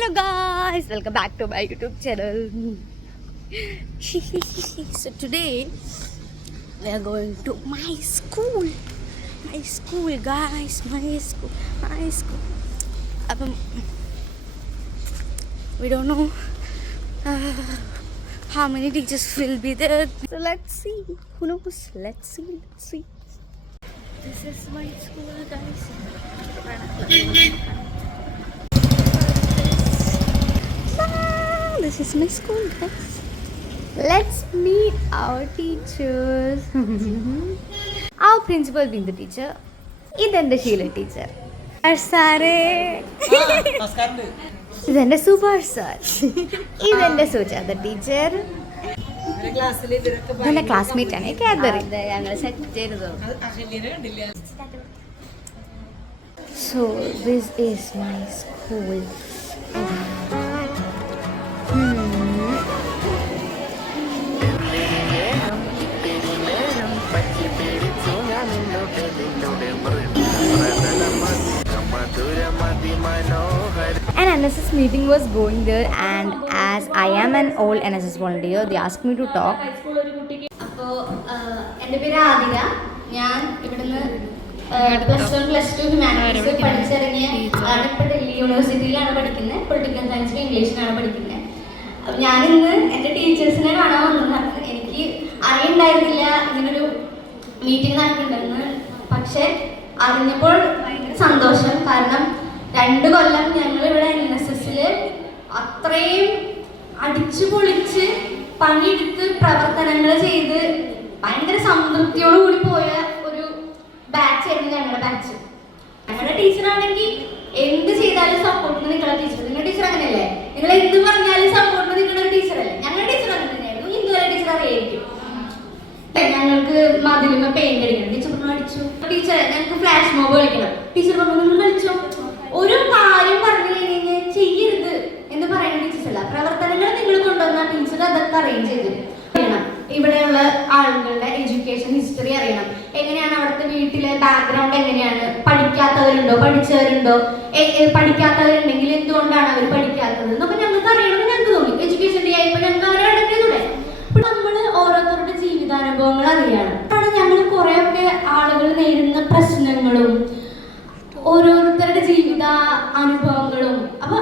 Hello guys, welcome back to my YouTube channel. So today we are going to my school guys, my school. We don't know how many teachers will be there. So let's see. Who knows? Let's see. This is my school guys. This is my school guys. Let's meet our teachers. Our principal being the teacher. ഇതെന്റെ ശീല teacher സാറേ, ഇതെന്റെ super sir, ഇതെന്റെ Sujatha teacher, എന്റെ classmate ആണ് കാതറി. ഞങ്ങൾ set ചെയ്തതോ. So this is my school. An NSS meeting was going there, and as I am an old NSS volunteer, they asked me to talk. അപ്പോൾ എൻ്റെ പേര് ആദില. ഞാൻ ഇവിടുന്ന് +1 +2 ഹ്യൂമാനിറ്റീസ് പഠിച്ചിറങ്ങിയ ആണ്. ഇപ്പോൾ ഡൽഹി യൂണിവേഴ്സിറ്റിയിലാണ് പഠിക്കുന്നത്. പൊളിറ്റിക്കൽ സയൻസിലും ഇംഗ്ലീഷിലാണ് പഠിക്കുന്നത്. ഞാനിന്ന് എൻ്റെ ടീച്ചേഴ്സിനെ കാണാൻ വന്നതാണ്. എനിക്ക് അറിയണ്ടായിരുന്നില്ല ഇങ്ങനൊരു മീറ്റിംഗ് നടക്കുന്നുണ്ടെന്ന്. പക്ഷെ അറിഞ്ഞപ്പോൾ ഭയങ്കര സന്തോഷം. കാരണം 2 കൊല്ലം ഞങ്ങളിവിടെ NSSൽ അത്രയും അടിച്ചു പൊളിച്ച് പണിയെടുത്ത് പ്രവർത്തനങ്ങൾ ചെയ്ത് ഭയങ്കര സംതൃപ്തിയോടുകൂടി പോയ ഒരു ബാച്ചായിരുന്നു ഞങ്ങളുടെ ബാച്ച്. ഞങ്ങളുടെ ടീച്ചറാണെങ്കിൽ എന്ത് ചെയ്താലും സപ്പോർട്ടിന് നിൽക്കുന്ന ടീച്ചർ. നിങ്ങളുടെ ടീച്ചർ അങ്ങനെയല്ലേ? നിങ്ങൾ എന്ത് പറഞ്ഞാലും സപ്പോർട്ടിന് നിൽക്കുന്ന ഒരു ടീച്ചറല്ലേ? ഞങ്ങളുടെ ടീച്ചർ അങ്ങനെ തന്നെയായിരുന്നു. ഇതുവരെ ടീച്ചർ അറിയായിരിക്കും. ഞങ്ങൾക്ക് മതിലുമ പെയിന്റ് അടിക്കണം. ടീച്ചർ അടിച്ചു. ടീച്ചർ ഞങ്ങൾക്ക് ഫ്ലാഷ് മോബ് കളിക്കണം. ടീച്ചർ പറഞ്ഞു നിങ്ങൾ കളിച്ചോ. ഒരു കാര്യം പറഞ്ഞു കഴിഞ്ഞാൽ ചെയ്യരുത് എന്ന് പറയുന്ന ടീച്ചേഴ്സ് അല്ല. പ്രവർത്തനങ്ങൾ നിങ്ങൾ കൊണ്ടുവന്ന ടീച്ചർ അതൊക്കെ അറേഞ്ച് ചെയ്ത് അറിയണം. ഇവിടെയുള്ള ആളുകളുടെ എഡ്യൂക്കേഷൻ ഹിസ്റ്ററി അറിയണം. എങ്ങനെയാണ് അവിടുത്തെ വീട്ടിലെ ബാക്ക്ഗ്രൗണ്ട്, എങ്ങനെയാണ്, പഠിക്കാത്തവരുണ്ടോ, പഠിച്ചവരുണ്ടോ, പഠിക്കാത്തവരുണ്ടെങ്കിൽ എന്തുകൊണ്ടാണ് അവർ പഠിക്കാത്തത് എന്നൊക്കെ ഞങ്ങൾക്ക് അറിയണമെന്ന് ഞങ്ങൾക്ക് തോന്നി. എഡ്യൂക്കേഷൻ ഡേ ആയപ്പോൾ ഞങ്ങൾക്ക് അവരെ അടക്കിയതൂടെ. അപ്പോൾ നമ്മൾ ഓരോരുത്തരുടെ ജീവിതാനുഭവങ്ങൾ അറിയണം. ഞങ്ങൾ കുറേയൊക്കെ ആളുകൾ നേരിടുന്ന പ്രശ്നങ്ങളും ഓരോരുത്തരുടെ ജീവിത അനുഭവങ്ങളും അപ്പൊ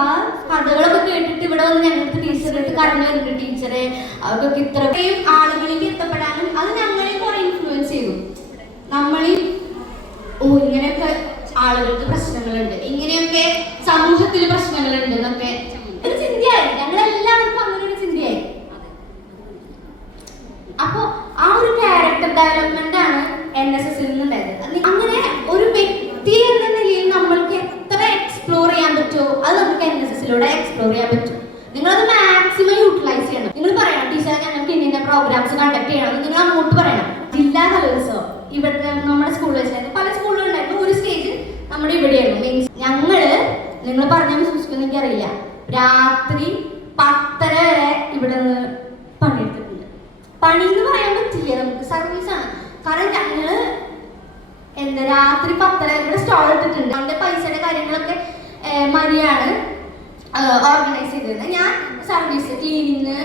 ആ കഥകളൊക്കെ കേട്ടിട്ട് ഇവിടെ വന്ന് ഞങ്ങൾക്ക് ടീച്ചറായിട്ട് കറങ്ങി വരുന്നുണ്ട്. ടീച്ചറെ അതൊക്കെ ഇത്രയും ആളുകളിലേക്ക് എത്തപ്പെടാനും അത് ഞങ്ങളെ കുറെ ഇൻഫ്ലുവൻസ് ചെയ്തു. നമ്മളിൽ ഇങ്ങനെയൊക്കെ ആളുകൾക്ക് പ്രശ്നങ്ങളുണ്ട്, ഇങ്ങനെയൊക്കെ സമൂഹത്തിൽ പ്രശ്നങ്ങളുണ്ട് എന്നൊക്കെ ഒരു ചിന്തയായി. ഞങ്ങളെല്ലാവർക്കും അങ്ങനെ ഒരു ചിന്തയായി. അപ്പൊ ആ ഒരു ക്യാരക്ടർ ഡെവലപ്മെന്റ് ആണ് NSSൽ നിന്നുണ്ടായത്. അങ്ങനെ ഒരു വ്യക്തി എന്ന നിലയിൽ നമ്മൾക്ക് എത്ര എക്സ്പ്ലോർ ചെയ്യാൻ പറ്റുമോ അത് നമുക്ക് NSSലൂടെ എക്സ്പ്ലോർ ചെയ്യാൻ പറ്റും. നിങ്ങളത് മാക്സിമം യൂട്ടിലൈസ് ചെയ്യണം. നിങ്ങൾ പറയണം ടീച്ചർ ഞങ്ങൾക്ക് ഇന്ന പ്രോഗ്രാംസ് കണ്ടക്ട് ചെയ്യണം. നിങ്ങൾ അങ്ങോട്ട് പറയണം. ജില്ലാ കലോത്സവം ഇവിടെ നമ്മുടെ സ്കൂളിൽ വെച്ചായിരുന്നു. പല സ്കൂളുകളുണ്ടായിരുന്നു. ഒരു സ്റ്റേജ് നമ്മുടെ ഇവിടെയായിരുന്നു. മീൻസ് നിങ്ങൾ പറഞ്ഞാൽ വിശ്വസിക്കുമെന്ന് എനിക്കറിയില്ല, രാത്രി 10:30 വരെ ഇവിടെ നിന്ന് പണിയെടുത്തിട്ടുണ്ട്. പണി എന്ന് പറയാൻ പറ്റില്ല, നമുക്ക് സർവീസാണ്. കാരണം ഞങ്ങള് രാത്രി 10:30 ഇവിടെ സ്റ്റോൾ ഇട്ടിട്ടുണ്ട്. അതിന്റെ പൈസയുടെ കാര്യങ്ങളൊക്കെ മരിയാണ് ഓർഗനൈസ് ചെയ്തിരുന്നത്. ഞാൻ സർവീസ്, ക്ലീനിങ്,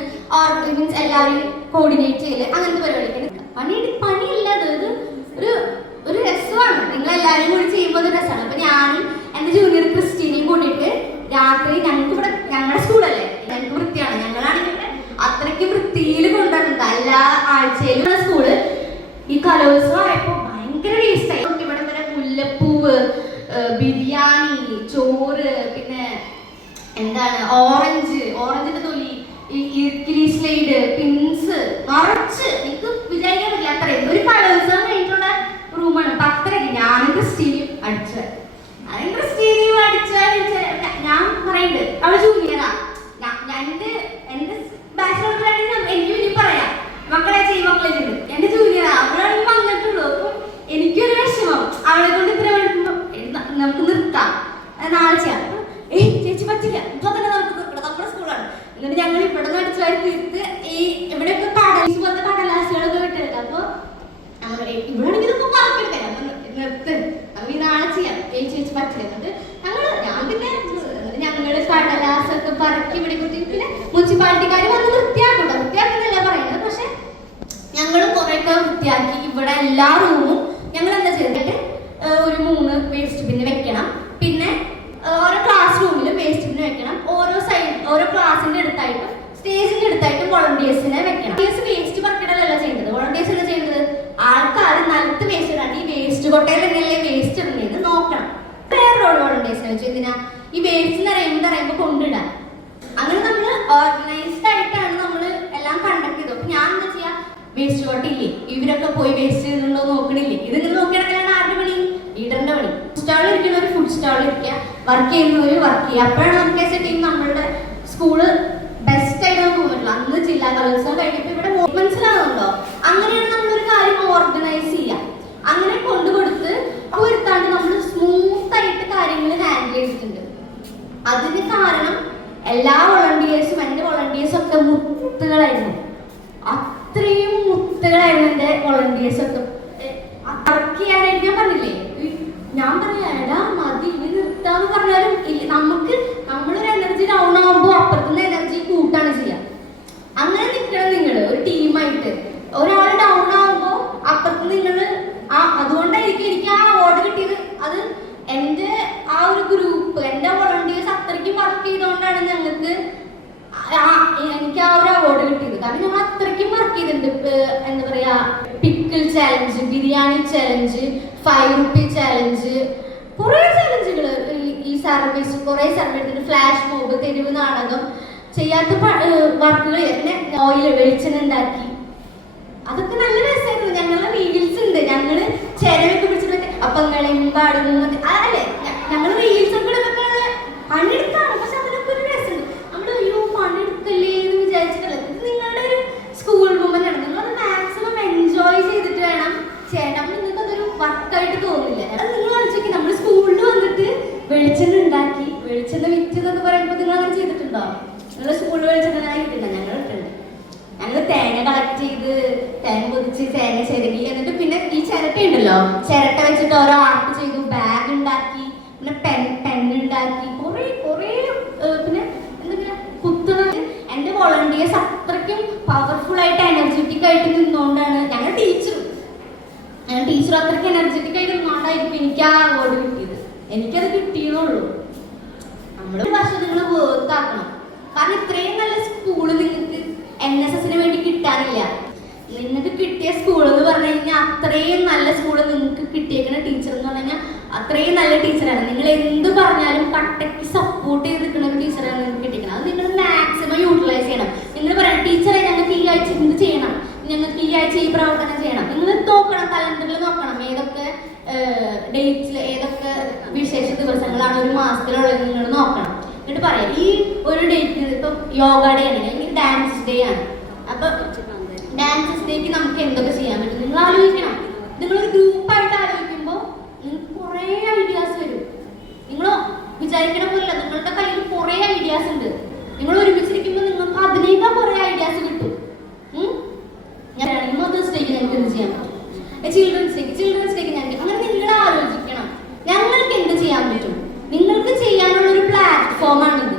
മീൻസ് എല്ലാവരും കോർഡിനേറ്റ് ചെയ്യല്, അങ്ങനത്തെ പരിപാടിക്കാണ്. പണിയില്ല, അതായത് ഒരു രസമാണ്. നിങ്ങൾ എല്ലാവരും കൂടി ചെയ്യുമ്പോൾ ഒരു രസമാണ്. അപ്പൊ ഞാനും എന്റെ ജൂനിയർ ക്രിസ്റ്റീനെയും കൂടിയിട്ട് രാത്രി ഞങ്ങളുടെ സ്കൂളല്ലേ, ഞങ്ങൾക്ക് വൃത്തിയാണ്. ഞങ്ങളാണെങ്കിൽ അത്രയ്ക്ക് വൃത്തിയിൽ കൊണ്ടുവരുന്നത് എല്ലാ ആഴ്ചയിലും സ്കൂള്. ഈ കലോത്സവം ആയപ്പോ ഭയങ്കര വേസ്റ്റായി. ഇവിടെ വരെ മുല്ലപ്പൂവ്, ബിരിയാണി, ചോറ്, പിന്നെ എന്താണ് ഓറഞ്ചിന്റെ തൊലി, ഇർക്കിലി സ്ലൈഡ്, പിൻസ് നിറച്ച്. എനിക്ക് വിചാരിക്കാൻ പറ്റില്ല അത്രയും. ഒരു കലോത്സവം കഴിഞ്ഞിട്ടുള്ള റൂമാണ്. 10:30 ഞാനും ക്രിസ്റ്റീനും അടിച്ചത്. ഞാൻ പറയുന്നുണ്ട് അവള് ജൂനിയറാ. എന്റെ ബാച്ചിലർ എനിക്ക് വേണ്ടി പറയാം മക്കളെ ചെയ്യും. എന്റെ ജൂനിയറാ, അവളാണെങ്കിൽ വന്നിട്ടുള്ളൂ. അപ്പൊ എനിക്കൊരു വിഷമം. അവളെ കൊണ്ട് ഇത്ര നമുക്ക് നിർത്താം, നാളെ ചെയ്യാം. ചേച്ചി പറ്റില്ല, ഇപ്പൊ തന്നെ നമുക്ക് നിർത്തണം, നമ്മുടെ സ്കൂളാണ്. എന്നിട്ട് ഞങ്ങൾ ഇവിടെ നിന്ന് അടിച്ചു വാരി തീർത്ത് ഇവിടെയൊക്കെ പോലത്തെ കടലാസുകളൊക്കെ വിട്ടിട്ടുണ്ട്. അപ്പൊ ഇവിടെ ആണെങ്കിൽ ഇതൊക്കെ പറക്കെടുത്തേ, നിർത്ത്, നമുക്ക് നാളെ ചെയ്യാം. ചേച്ചി പറ്റില്ല. എന്നിട്ട് ഞാൻ പിന്നെ ഞങ്ങള് കറക്കി ഇവിടെ കുത്തി. പിന്നെ മുനിസിപ്പാലിറ്റിക്കാർ വന്ന് വൃത്തിയാക്കുന്നല്ല പറയുന്നത്, പക്ഷെ ഞങ്ങൾ കുറേയൊക്കെ വൃത്തിയാക്കി. ഇവിടെ എല്ലാ റൂമും ഞങ്ങൾ എന്താ ചെയ്തിട്ട് ഒരു 3 വേസ്റ്റ് ബിന്ന് വെക്കണം. പിന്നെ ഓരോ ക്ലാസ് റൂമിലും വേസ്റ്റ് ബിന്ന് വെക്കണം. ഓരോ ക്ലാസ്സിന്റെ അടുത്തായിട്ട് സ്റ്റേജിന്റെ അടുത്തായിട്ട് വോളണ്ടിയേഴ്സിനെ വെക്കണം. വേസ്റ്റ് ബക്കറ്റല്ല ചെയ്യുന്നത്, വോളണ്ടിയേഴ്സ് അല്ല ചെയ്യുന്നത്. ആൾക്കാർ നിലത്ത് വേസ്റ്റ് ഇടാണ്ട് ഈ വേസ്റ്റ് കൊട്ടയിൽ തന്നെയല്ലേ വേസ്റ്റ് ഇടുന്നത് നോക്കണം. വേറെ റോൾ വോളണ്ടിയേഴ്സിനെ വെച്ചു. എന്തിനാ? ഈ വേസ്റ്റ് നിറയുമ്പോൾ കൊണ്ടിടാം. അങ്ങനെ നമ്മൾ ഓർഗനൈസ്ഡ് ആയിട്ടാണ് നമ്മൾ എല്ലാം കണ്ടക്ട് ചെയ്തത്. അപ്പൊ ഞാൻ എന്താ ചെയ്യാ, വേസ്റ്റ് കൊട്ടില്ലേ, ഇവരൊക്കെ പോയി വേസ്റ്റ് ഇടുന്നുണ്ടോ നോക്കണില്ലേ, ഇതിങ്ങനെ നോക്കിയിടക്കാനാണ് ആരുടെ പണി? ലീഡറിന്റെ പണി. സ്റ്റാളിൽ ഇരിക്കുന്ന ഒരു ഫുഡ് സ്റ്റാളിൽ ഇരിക്കുക, വർക്ക് ചെയ്യുന്നവർ വർക്ക് ചെയ്യുക. അപ്പോഴാണ് നമുക്ക് ആസ് എ ടീം നമ്മളുടെ സ്കൂള് ബെസ്റ്റ് ആയിട്ട് നമുക്ക് പോയിട്ടുള്ളൂ. അന്ന് ജില്ലാ കലോത്സവം കഴിഞ്ഞപ്പോൾ ഇവിടെ മനസ്സിലാവുന്നുണ്ടോ? അങ്ങനെയാണ് നമ്മളൊരു കാര്യം ഓർഗനൈസ് ചെയ്യുക. അങ്ങനെ കൊണ്ടുകൊടുത്ത് വരുത്താണ്ട് നമ്മൾ സ്മൂത്ത് ആയിട്ട് കാര്യങ്ങൾ ഹാൻഡിൽ ചെയ്തിട്ടുണ്ട്. അതിന് കാരണം എല്ലാ വോളണ്ടിയേഴ്സും, എൻ്റെ വോളണ്ടിയേഴ്സും ഒക്കെ മുത്തുകളായിരുന്നു. അത്രയും മുത്തുകളായിരുന്നു എൻ്റെ വോളണ്ടിയേഴ്സ് ഒക്കെ. വർക്ക് ചെയ്യാനായിട്ട് ഞാൻ പറഞ്ഞില്ലേ, ഞാൻ പറയാ എടാ മതി ഇനി നിർത്താന്ന് പറഞ്ഞാലും നമുക്ക് നമ്മളൊരു എനർജി ഡൗൺ ആകുമ്പോൾ അപ്പുറത്തുനിന്ന് എനർജി കൂട്ടാണ് ചെയ്യുക. അങ്ങനെ നിൽക്കണം നിങ്ങൾ ഒരു ടീമായിട്ട്. ഒരാൾ ഡൗൺ ആകുമ്പോൾ അപ്പുറത്ത് നിങ്ങൾ അതുകൊണ്ടായിരിക്കും എനിക്ക് ആ അവാർഡ് കിട്ടിയത്. അത് എൻ്റെ ആ ഒരു ഗ്രൂപ്പ്, എൻ്റെ വോളണ്ടിയേഴ്സ് അത്രയ്ക്കും വർക്ക് ചെയ്തുകൊണ്ടാണ് ഞങ്ങൾക്ക് എനിക്ക് ആ ഒരു അവാർഡ് കിട്ടിയത്. കാരണം ഞങ്ങൾ അത്രയ്ക്കും വർക്ക് ചെയ്തിട്ടുണ്ട്. എന്താ പറയാ, pickle challenge, biryani challenge, 5 rupee challenge, കുറേ ചാലഞ്ചുകൾ ഈ സർവീസ് കുറേ സർവേ എടുത്തിട്ട്, ഫ്ലാഷ് മോബ്, തെരുവ് നാടകം, ചെയ്യാത്ത വർക്കുകൾ. പിന്നെ വെളിച്ചെണ്ണ ഉണ്ടാക്കി, അതൊക്കെ നല്ല രസമായിരുന്നു. ഞങ്ങളുടെ റീൽസ് ഉണ്ട്. ഞങ്ങള് ചിലവൊക്കെ പിടിച്ചിട്ട് അപ്പങ്ങളെയും പാടുന്നു അല്ലേ, ഞങ്ങൾ റീൽസ് ഒക്കെ ഇതൊക്കെ പണിയെടുത്താണ്. പക്ഷെ അതിനൊക്കെ ഒരു രസമുണ്ട്. നമ്മുടെ പണിയെടുക്കല്ലേ എന്ന് വിചാരിച്ചിട്ടല്ല. ഇത് നിങ്ങളുടെ ഒരു സ്കൂൾ മൂമെന്റ് ആണ്. നിങ്ങളത് മാക്സിമം എൻജോയ് ചെയ്തിട്ട് വേണം ചെയ്യാൻ. നമ്മൾ നിങ്ങൾക്ക് അതൊരു വർക്കായിട്ട് തോന്നില്ല. അത് നിങ്ങൾ ആലോചിക്കും, നമ്മൾ സ്കൂളിൽ വന്നിട്ട് വെളിച്ചെണ്ണ ഉണ്ടാക്കി, വെളിച്ചെണ്ണ വിറ്റെന്നൊക്കെ പറയുമ്പോൾ നിങ്ങൾ അങ്ങനെ ചെയ്തിട്ടുണ്ടോ? നിങ്ങൾ സ്കൂളിൽ വെളിച്ചെണ്ണ ആയിട്ടുണ്ടോ? ഞങ്ങൾ ഇട്ടുണ്ട്. ഞങ്ങൾ തേങ്ങ കളക്ട് ചെയ്ത് തേങ്ങ പൊതിച്ച് തേങ്ങ ചിരകി, എന്നിട്ട് പിന്നെ ഈ ചിരട്ട ഉണ്ടല്ലോ, ചിരട്ട വെച്ചിട്ട് ഓരോ ആർട്ട് ചെയ്തു, ബാഗ് ഉണ്ടാക്കി, പിന്നെ പെന്നുണ്ടാക്കി, കുറേ പിന്നെ എന്തെങ്കിലും കുത്തുന്നത്. എൻ്റെ വോളണ്ടിയേഴ്സ് അത്രയ്ക്കും പവർഫുൾ ആയിട്ട് എനർജറ്റിക് ആയിട്ട് നിന്നുകൊണ്ടാണ്. ഞങ്ങൾ ടീച്ചറും അത്രയ്ക്ക് എനർജറ്റിക് ആയിട്ട് നിന്നുകൊണ്ടായിരിക്കും എനിക്ക് ആ അവാർഡ് കിട്ടിയത്. എനിക്കത് കിട്ടിയെന്നുള്ളൂ. നമ്മളൊരു വർഷം നിങ്ങൾ വേർത്താക്കണം. കാരണം ഇത്രയും നല്ല സ്കൂള് നിങ്ങൾക്ക് NSSന് വേണ്ടി കിട്ടാനില്ല. നിങ്ങൾക്ക് കിട്ടിയ സ്കൂൾ എന്ന് പറഞ്ഞു കഴിഞ്ഞാൽ അത്രയും നല്ല സ്കൂള് നിങ്ങൾക്ക് കിട്ടിയേക്കുന്ന ടീച്ചർ എന്ന് പറഞ്ഞു കഴിഞ്ഞാൽ അത്രയും നല്ല ടീച്ചറാണ്. നിങ്ങൾ എന്ത് പറഞ്ഞാലും കട്ടയ്ക്ക് സപ്പോർട്ട് ചെയ്ത് നിൽക്കുന്ന ഒരു ടീച്ചറാണ് നിങ്ങൾക്ക് കിട്ടിയിരിക്കുന്നത്. അത് നിങ്ങൾ മാക്സിമം യൂട്ടിലൈസ് ചെയ്യണം. നിങ്ങൾ പറയണം, ടീച്ചറെ ഞങ്ങൾക്ക് ഈ ആഴ്ച എന്ത് ചെയ്യണം, ഞങ്ങൾക്ക് ഈ ആഴ്ച ഈ പ്രവർത്തനം ചെയ്യണം. നിങ്ങൾ നോക്കണം, കലണ്ടറിൽ നോക്കണം, ഏതൊക്കെ ഡേറ്റ്സിൽ ഏതൊക്കെ വിശേഷ ദിവസങ്ങളാണ് ഒരു മാസത്തിലുള്ളത് നിങ്ങൾ നോക്കണം. എന്നിട്ട് പറയാം ഈ ഒരു ഡേറ്റ്, ഇപ്പം യോഗ ഡേ ആണ് അല്ലെങ്കിൽ ഡാൻസ് ഡേ ആണ്. അപ്പൊ ഡാൻസസ് ഡേക്ക് നമുക്ക് എന്തൊക്കെ ചെയ്യാൻ പറ്റും നിങ്ങൾ ആലോചിക്കണം. നിങ്ങളൊരു ഗ്രൂപ്പായിട്ട് ആലോചിക്കുമ്പോൾ നിങ്ങൾക്ക് കുറേ ഐഡിയാസ് വരും. നിങ്ങൾ വിചാരിക്കണ പോലെയല്ല, നിങ്ങളുടെ കയ്യിൽ കുറേ ഐഡിയാസ് ഉണ്ട്. നിങ്ങൾ ഒരുമിച്ചിരിക്കുമ്പോൾ നിങ്ങൾക്ക് അതിനേക്കാൾ കുറേ ഐഡിയാസ് കിട്ടും. ഞാനാണെങ്കിൽ മദേഴ്സ് ഡേക്ക് ഞങ്ങൾക്ക് എന്ത് ചെയ്യാൻ പറ്റും, ചിൽഡ്രൻസ് ഡേക്ക് ഞങ്ങൾക്ക് അങ്ങനെ നിങ്ങൾ ആലോചിക്കണം. ഞങ്ങൾക്ക് എന്ത് ചെയ്യാൻ പറ്റും, നിങ്ങൾക്ക് ചെയ്യാനുള്ള ഒരു പ്ലാറ്റ്ഫോമാണിത്.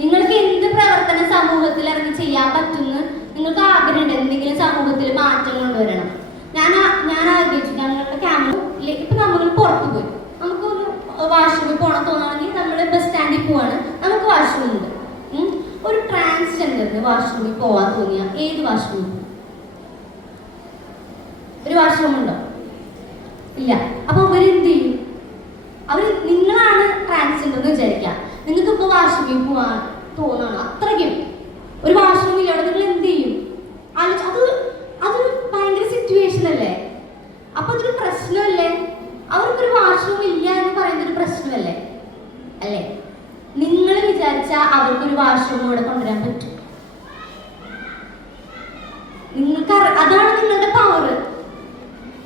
നിങ്ങൾക്ക് എന്ത് പ്രവർത്തനം സമൂഹത്തിൽ ഇറങ്ങി ചെയ്യാൻ പറ്റുമെന്ന് നിങ്ങൾക്ക് ആഗ്രഹമുണ്ട്. എന്തെങ്കിലും സമൂഹത്തിൽ മാറ്റം കൊണ്ടുവരണം. ഞാൻ ആഗ്രഹിച്ചു ഞങ്ങളുടെ ക്യാമ്പിലേക്ക് ഇപ്പം നമ്മൾ പുറത്തു പോയി നമുക്കൊന്ന് വാഷ്റൂമിൽ പോകണം തോന്നുകയാണെങ്കിൽ നമ്മൾ ബസ് സ്റ്റാൻഡിൽ പോവാണ്, നമുക്ക് വാഷ്റൂം ഉണ്ട്. ഒരു ട്രാൻസ്ജെൻഡറിന് വാഷ്റൂമിൽ പോകാൻ തോന്നിയ ഏത് വാഷ്റൂം? ഒരു വാഷ്റൂം ഉണ്ടോ? ഇല്ല. അപ്പൊ അവരെന്ത് ചെയ്യും? നിങ്ങളാണ് ട്രാൻസ്ജെൻഡർ എന്ന് വിചാരിക്കാം, നിങ്ങൾക്ക് ഇപ്പോൾ വാഷ്റൂമിൽ പോവാൻ തോന്നണം, അത്രയ്ക്കും ഒരു വാഷ്റൂം ഇല്ല, നിങ്ങൾ എന്ത് ചെയ്യും? അതൊരു ഭയങ്കര സിറ്റുവേഷൻ അല്ലേ? അപ്പൊ അതൊരു പ്രശ്നമല്ലേ? അവർക്കൊരു വാഷ്റൂം ഇല്ല എന്ന് പറയുന്നൊരു പ്രശ്നമല്ലേ അല്ലേ? നിങ്ങൾ വിചാരിച്ചാൽ അവർക്കൊരു വാഷ്റൂം ഇവിടെ കൊണ്ടുവരാൻ പറ്റും. നിങ്ങൾക്ക് അതാണ് നിങ്ങളുടെ പവർ.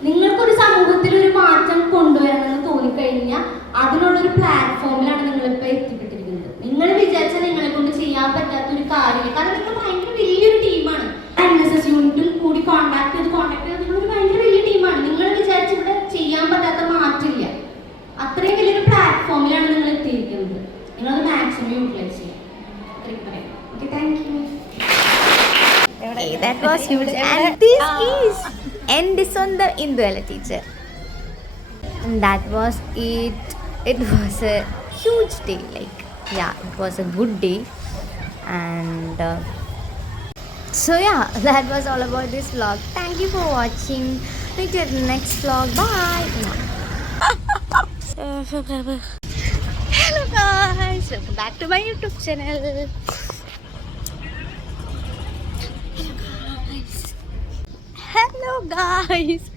നിങ്ങൾക്കൊരു സമൂഹത്തിൽ ഒരു മാറ്റം കൊണ്ടുവരണമെന്ന് തോന്നിക്കഴിഞ്ഞാൽ അതിനുള്ളൊരു പ്ലാറ്റ്ഫോമിലാണ് നിങ്ങളിപ്പോൾ എത്തിപ്പെട്ടിരിക്കുന്നത്. നിങ്ങൾ വിചാരിച്ചാൽ നിങ്ങളെ കൊണ്ട് ചെയ്യാൻ പറ്റാത്തൊരു കാര്യമില്ല. കാരണം നിങ്ങൾ ഭയങ്കര വലിയൊരു ടീമാണ്. NSS യൂണിറ്റും കൂടി കോൺടാക്ട് ചെയ്ത് നിങ്ങളൊരു ഭയങ്കര വലിയ ടീമാണ്. നിങ്ങൾ വിചാരിച്ച് ഇവിടെ ചെയ്യാൻ പറ്റാത്ത മാറ്റമില്ല. അത്രയും വലിയൊരു പ്ലാറ്റ്ഫോമിലാണ് നിങ്ങൾ എത്തിയിരിക്കുന്നത്. നിങ്ങളത് മാക്സിമം യൂട്ടിലൈസ് ചെയ്യുക. was huge. And end is on the Induala teacher. And that was it. It was a huge day. Like, yeah, it was a good day. And so, yeah, that was all about this vlog. Thank you for watching. Meet you at the next vlog. Bye. Hello guys, welcome back to my YouTube channel. Hello guys.